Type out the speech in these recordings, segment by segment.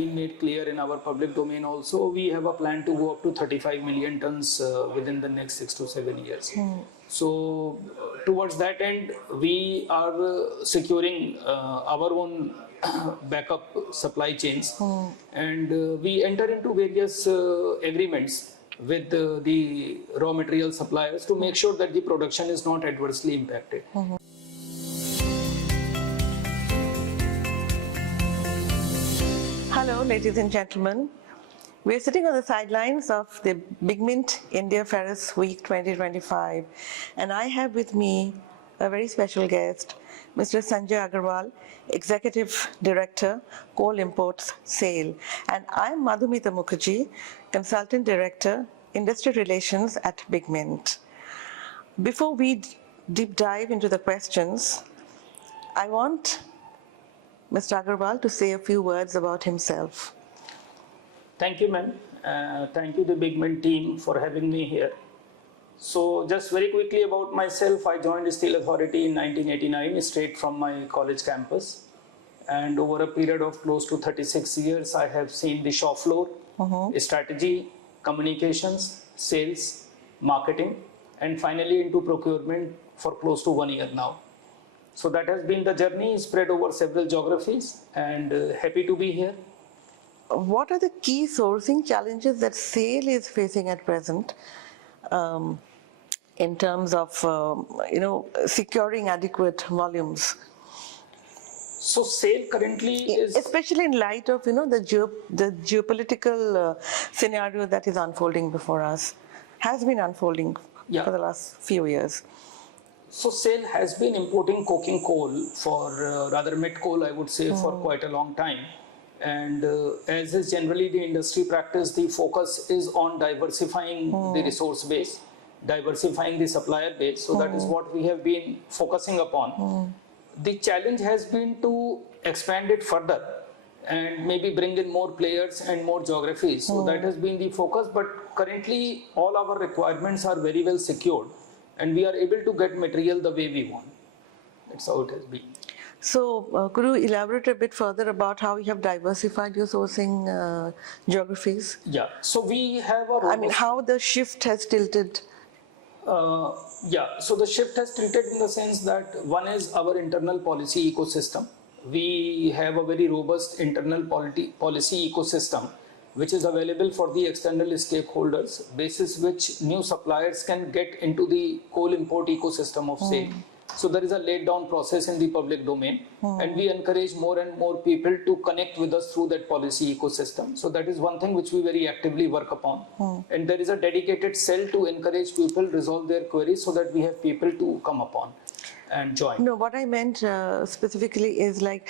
been made clear in our public domain also, we have a plan to go up to 35 million tons within the next 6 to 7 years. So towards that end, we are securing our own backup supply chains, and we enter into various agreements with the raw material suppliers to make sure that the production is not adversely impacted. Hello, ladies and gentlemen. We're sitting on the sidelines of the BigMint India Ferris Week 2025, and I have with me a very special guest, Mr. Sanjay Agarwal, Executive Director, Coal Imports Sale, and I'm Madhumita Mookerji, Consultant Director, Industry Relations at BigMint. Before we deep dive into the questions, I want Mr. Agarwal to say a few words about himself. Thank you, ma'am. Thank you, the BigMint team, for having me here. So, just very quickly about myself, I joined the Steel Authority in 1989, straight from my college campus. And over a period of close to 36 years, I have seen the shop floor, strategy, communications, sales, marketing, and finally into procurement for close to 1 year now. So that has been the journey, spread over several geographies, and happy to be here. What are the key sourcing challenges that SAIL is facing at present in terms of securing adequate volumes? So SAIL currently is, especially in light of the geopolitical scenario that is unfolding before us, has been unfolding for the last few years. So SAIL has been importing coking coal for rather met coal, I would say, for quite a long time. And as is generally the industry practice, the focus is on diversifying the resource base, diversifying the supplier base. So that is what we have been focusing upon. The challenge has been to expand it further and maybe bring in more players and more geographies. So that has been the focus. But currently, all our requirements are very well secured, and we are able to get material the way we want. That's how it has been. So, could you elaborate a bit further about how you have diversified your sourcing geographies? Yeah, so we have a how the shift has tilted. So the shift has tilted in the sense that one is our internal policy ecosystem. We have a very robust internal policy ecosystem which is available for the external stakeholders, basis which new suppliers can get into the coal import ecosystem of SAIL. So there is a laid down process in the public domain, and we encourage more and more people to connect with us through that policy ecosystem. So that is one thing which we very actively work upon. And there is a dedicated cell to encourage people resolve their queries so that we have people to come upon and join. No, what I meant specifically is like,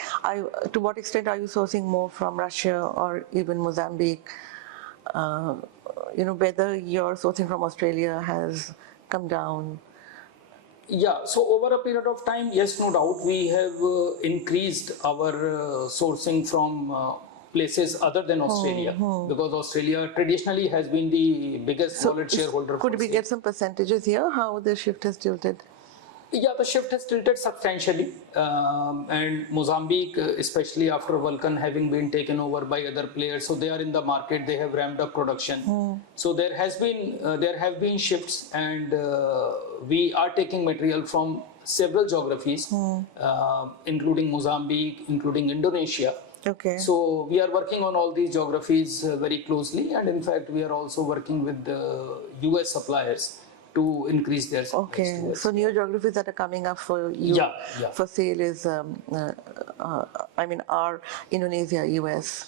to what extent are you sourcing more from Russia or even Mozambique? Whether your sourcing from Australia has come down. Yeah, so over a period of time, yes, no doubt, we have increased our sourcing from places other than Australia, because Australia traditionally has been the biggest wallet shareholder. Could we get some percentages here, how the shift has tilted? Yeah, the shift has tilted substantially, and Mozambique, especially after Vulcan having been taken over by other players, so they are in the market, they have ramped up production. So there have been shifts, and we are taking material from several geographies, including Mozambique, including Indonesia. Okay. So we are working on all these geographies very closely, and in fact we are also working with the US suppliers to increase their supplies. Okay, so new geographies that are coming up for you for SAIL is, are Indonesia, US,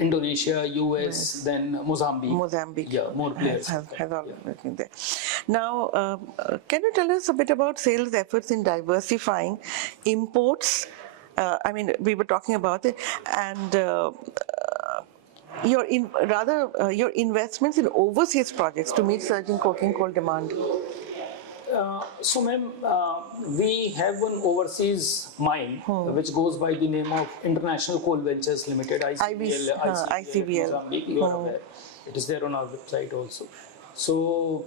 Indonesia, US, then Mozambique. Mozambique, more players has all working there. Now, can you tell us a bit about SAIL's efforts in diversifying imports? We were talking about it, and your investments in overseas projects to meet surging coking coal demand. So, ma'am, we have one overseas mine which goes by the name of International Coal Ventures Limited, ICVL. Mozambique, you are aware. It is there on our website also. So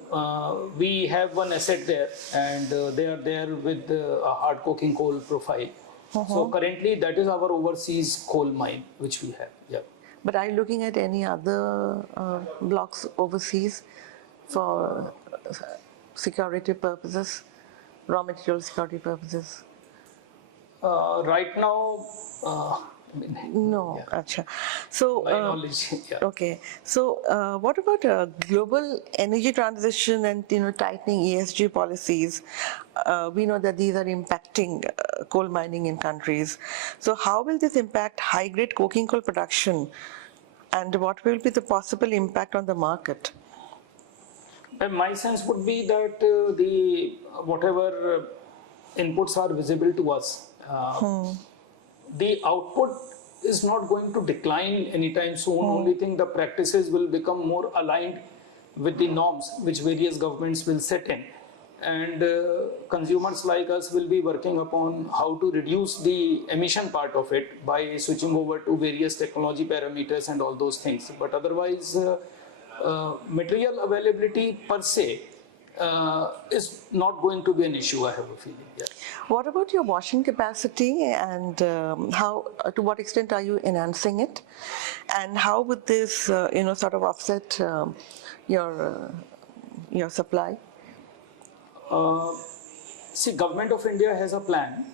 we have one asset there, and they are there with a hard coking coal profile. So currently, that is our overseas coal mine which we have. Yeah. But are you looking at any other blocks overseas for security purposes, raw material security purposes? Right now, No, acha. So, my knowledge, yeah. okay. So, what about global energy transition and tightening ESG policies? We know that these are impacting coal mining in countries. So, how will this impact high-grade coking coal production, and what will be the possible impact on the market? And my sense would be that the whatever inputs are visible to us, the output is not going to decline anytime soon. Only thing, the practices will become more aligned with the norms which various governments will set in. And consumers like us will be working upon how to reduce the emission part of it by switching over to various technology parameters and all those things. But otherwise, material availability per se is not going to be an issue, I have a feeling. Yeah. What about your washing capacity, and how, to what extent are you enhancing it? And how would this, sort of offset your supply? See, Government of India has a plan.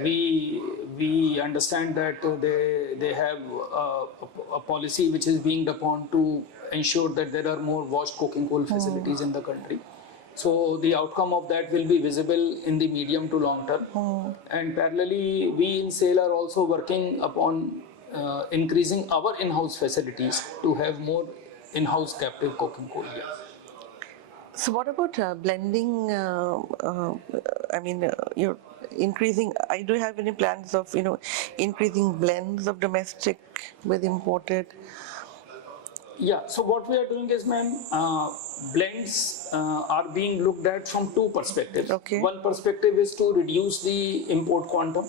We understand that they have a policy which is being upon to ensure that there are more washed coking coal facilities in the country. So the outcome of that will be visible in the medium to long term. And parallelly, we in SAIL are also working upon increasing our in-house facilities to have more in-house captive coking coal. Yeah. So what about blending? You're increasing. Do you have any plans of increasing blends of domestic with imported? Yeah, so what we are doing is, ma'am, blends are being looked at from two perspectives. Okay. One perspective is to reduce the import quantum,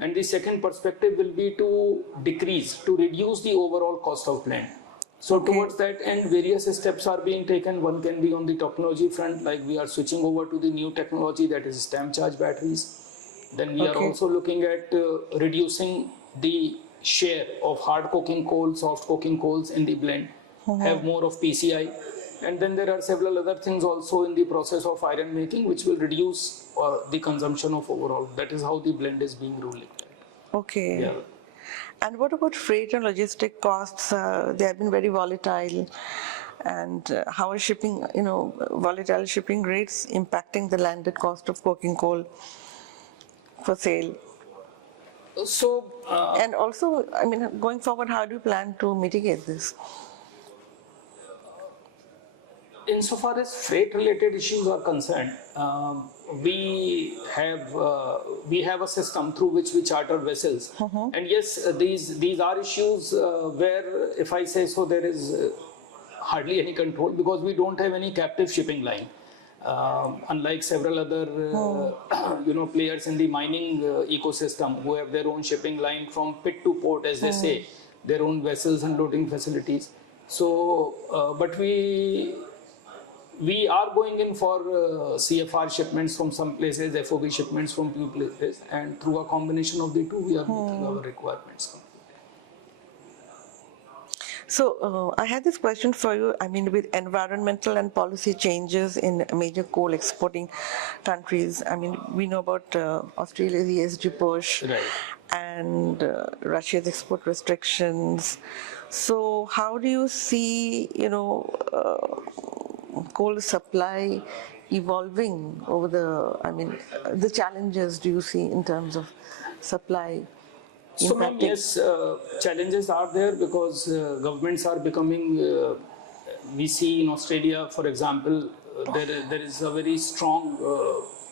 and the second perspective will be to reduce the overall cost of blend. So towards that end, various steps are being taken. One can be on the technology front, like we are switching over to the new technology, that is stamp charge batteries. Then we are also looking at reducing the share of hard coking coal, soft coking coals in the blend, have more of PCI. And then there are several other things also in the process of iron making, which will reduce the consumption of overall. That is how the blend is being ruled. Okay. Yeah. And what about freight and logistic costs? They have been very volatile. And how are shipping, volatile shipping rates impacting the landed cost of coking coal for sale? So, and also, going forward, how do you plan to mitigate this? insofar as freight related issues are concerned, we have a system through which we charter vessels. And yes, these are issues where, if I say so, there is hardly any control, because we don't have any captive shipping line. Unlike several other players in the mining ecosystem who have their own shipping line from pit to port, as they say, their own vessels and loading facilities. So, but we are going in for CFR shipments from some places, FOB shipments from few places, and through a combination of the two, we are meeting our requirements. So I had this question for you. With environmental and policy changes in major coal exporting countries, we know about Australia's ESG push, Right, and Russia's export restrictions. So how do you see, coal supply evolving over the challenges do you see in terms of supply? so ma'am, yes, challenges are there, because governments are becoming, we see in Australia, for example, there is a very strong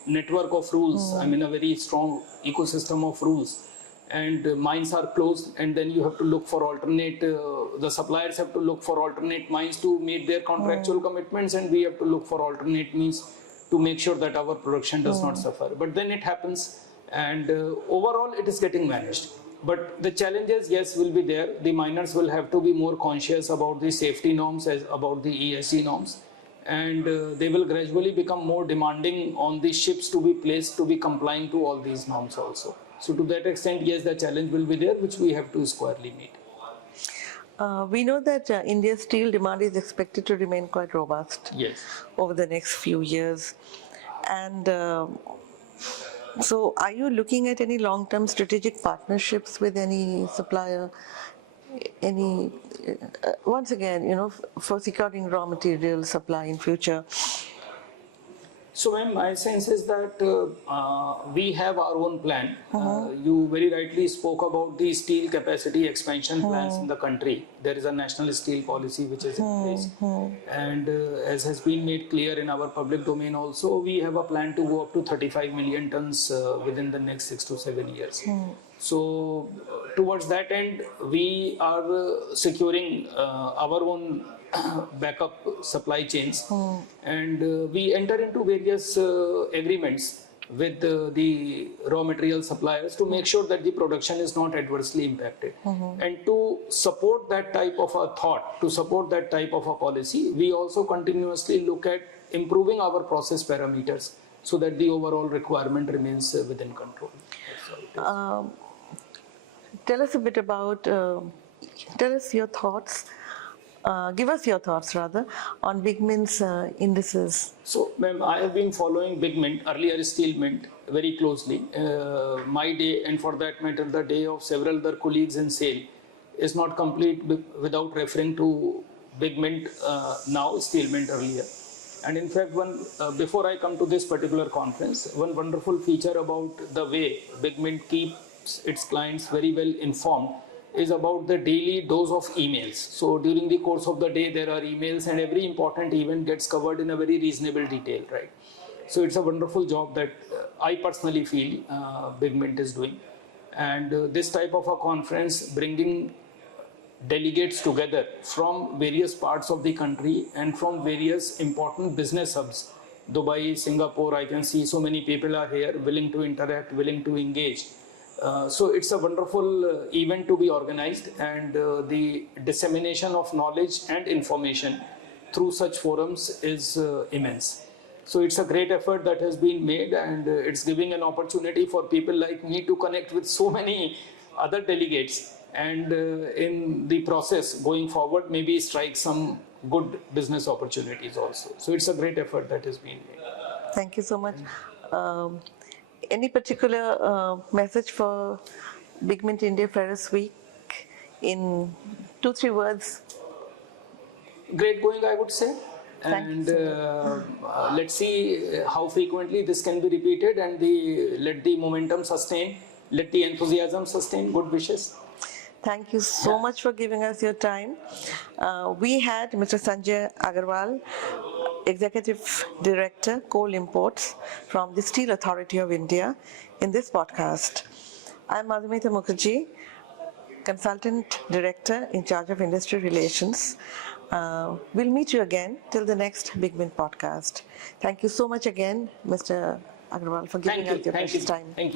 network of rules, a very strong ecosystem of rules, and mines are closed, and then you have to look for alternate, the suppliers have to look for alternate mines to meet their contractual commitments, and we have to look for alternate means to make sure that our production does not suffer. But then it happens, and overall it is getting managed. But the challenges, yes, will be there. The miners will have to be more conscious about the safety norms, about the ESG norms, and they will gradually become more demanding on the ships to be placed to be complying to all these norms also. So to that extent, yes, the challenge will be there, which we have to squarely meet. We know that India's steel demand is expected to remain quite robust Yes. over the next few years. And so are you looking at any long-term strategic partnerships with any supplier, any, once again, for securing raw material supply in future? So, ma'am, my sense is that we have our own plan. You very rightly spoke about the steel capacity expansion plans in the country. There is a national steel policy which is in place. And as has been made clear in our public domain also, we have a plan to go up to 35 million tons within the next 6 to 7 years. So, towards that end, we are securing our own backup supply chains, and we enter into various agreements with the raw material suppliers to make sure that the production is not adversely impacted. And to support that type of a thought, to support that type of a policy, we also continuously look at improving our process parameters so that the overall requirement remains within control. Tell us a bit about, tell us your thoughts, give us your thoughts rather, on BigMint's indices. So, ma'am, I have been following BigMint, earlier Steel Mint, very closely. My day, and for that matter, the day of several other colleagues in SAIL, is not complete without referring to BigMint now, Steel Mint earlier. And in fact, before I come to this particular conference, one wonderful feature about the way BigMint keeps its clients very well informed is about the daily dose of emails. So during the course of the day, there are emails, and every important event gets covered in a very reasonable detail, right? So it's a wonderful job that I personally feel BigMint is doing. And this type of a conference, bringing delegates together from various parts of the country and from various important business hubs, Dubai, Singapore, I can see so many people are here willing to interact, willing to engage. So it's a wonderful event to be organized, and the dissemination of knowledge and information through such forums is immense. So it's a great effort that has been made, and it's giving an opportunity for people like me to connect with so many other delegates, and in the process going forward maybe strike some good business opportunities also. So it's a great effort that has been made. Thank you so much. Any particular message for BigMint India Ferrous Week in 2-3 words? Great going, I would say. Thank And let's see how frequently this can be repeated, and let the momentum sustain, let the enthusiasm sustain. Good wishes. Thank you so much for giving us your time. We had Mr. Sanjay Agarwal, Executive Director, Coal Imports from the Steel Authority of India in this podcast. I'm Madhumita Mookerji, Consultant Director in charge of Industry Relations. We'll meet you again till the next BigMint podcast. Thank you so much again, Mr. Agarwal, for giving us your precious time. Thank you.